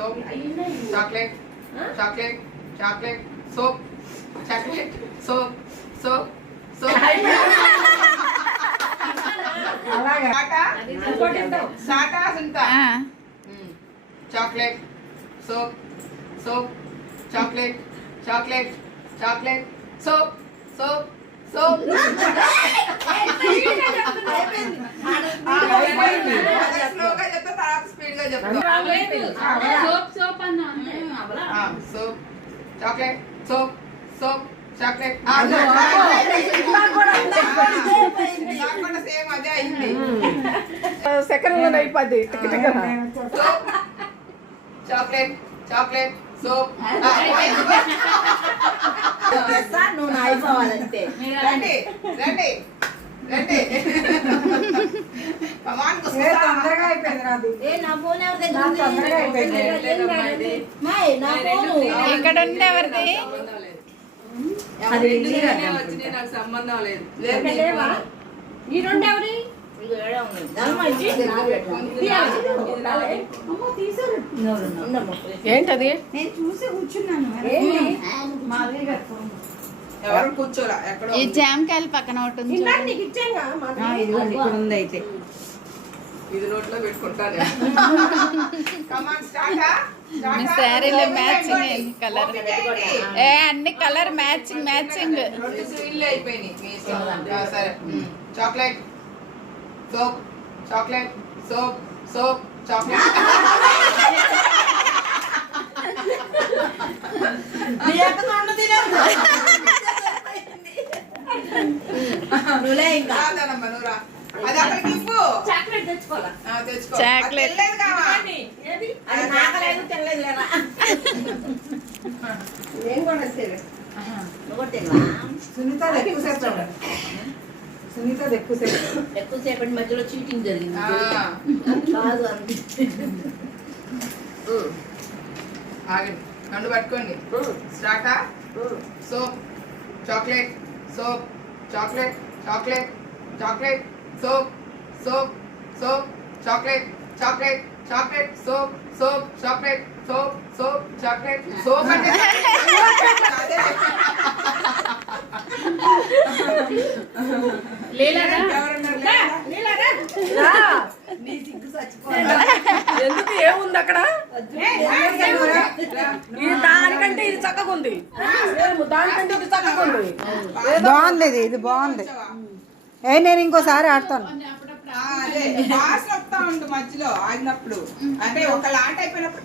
soap, chocolate, chocolate, chocolate, soap, chocolate, soap, soap, soap. అలాగా Start, start ఆ Sunitha? Mm. Chocolate, soap, soap, గా చెప్తా soap soap అన్నా అంతే. Soap. Chocolate. Soap. Soap. Chocolate. అదే, ఇందాక కూడా అంతే. సేమ్ అదే అయింది. సెకండ్లో అయిపోద్ది. Tick tick soap. Chocolate. Chocolate. Soap. నువ్వు అయిపోవాలంతే రండి. రండి. రండి. కమాన్ ఏ తొందరగా అయిపోయింది నాది. ఏ నా ఫోన్ ఎవరి దగ్గర నా ఉంది? తొందరగా అయిపోయింది. మాయ్, నా ఫోను. ఇక్కడ ఉంది ఎవరిది? అది వచ్చినాయి నాకు సంబంధం లేదు. ఈ రెండు ఎవరి. ఏంటది? నేను చూసి కూర్చున్నాను. ఏంటి? ఎవరు కూర్చోరా ఎక్కడో ఈ జామకాయలు పక్కన ఒకటి ఉంది ఇందాక. నీకు ఇచ్చానుగా, మాకు. ఇదిగోండి ఇక్కడ ఉంది. అయితే. ఇది నోట్లో పెట్టుకుంటాను. కమాన్ స్టార్ట్ మీ శారీలో మ్యాచింగ్ కలర్ ఏ అన్ని కలర్ మ్యాచింగ్ మ్యాచింగ్ అయిపోయినాయి. సరే. Chocolate soap chocolate soap soap chocolate నీ నువ్వులే ఇంకా. కాదనమ్మా నువ్వు రా. అది అక్కడికి ఇవ్వు. చాక్లెట్ తెచ్చుకోవాలా? ఆ, తెచ్చుకో. చాక్లెట్. అది తెల్లది కావా? ఏది? అది నాకలేదు తినలేదు లేరా నేను కూడా సరే నువ్వు కూడా తినవా? సునీత ఎక్కువసేపు చూడండి. సునీత ఎక్కువసేపు ఎక్కువసేపటి మధ్యలో చీటింగ్ జరిగింది. ఆ, కాదు అంది ఆగండి. నన్ను పట్టుకోండి. స్టార్టా soap. Chocolate. Soap. Chocolate chocolate chocolate soap soap soap chocolate chocolate chocolate soap soap chocolate soap soap chocolate soap అంటే ఎందుకు ఏముంది అక్కడ? చక్కగా ఉంది ఏమో, దానికంటే ఇది చక్కగా ఉంది బాగుంది ఇది ఇది బాగుంది. ఏ నేను ఇంకోసారి ఆడతాను. అదే బాస్ వస్తా ఉండు మధ్యలో ఆడినప్పుడు. అంటే ఒక లాంటి అయిపోయినప్పుడు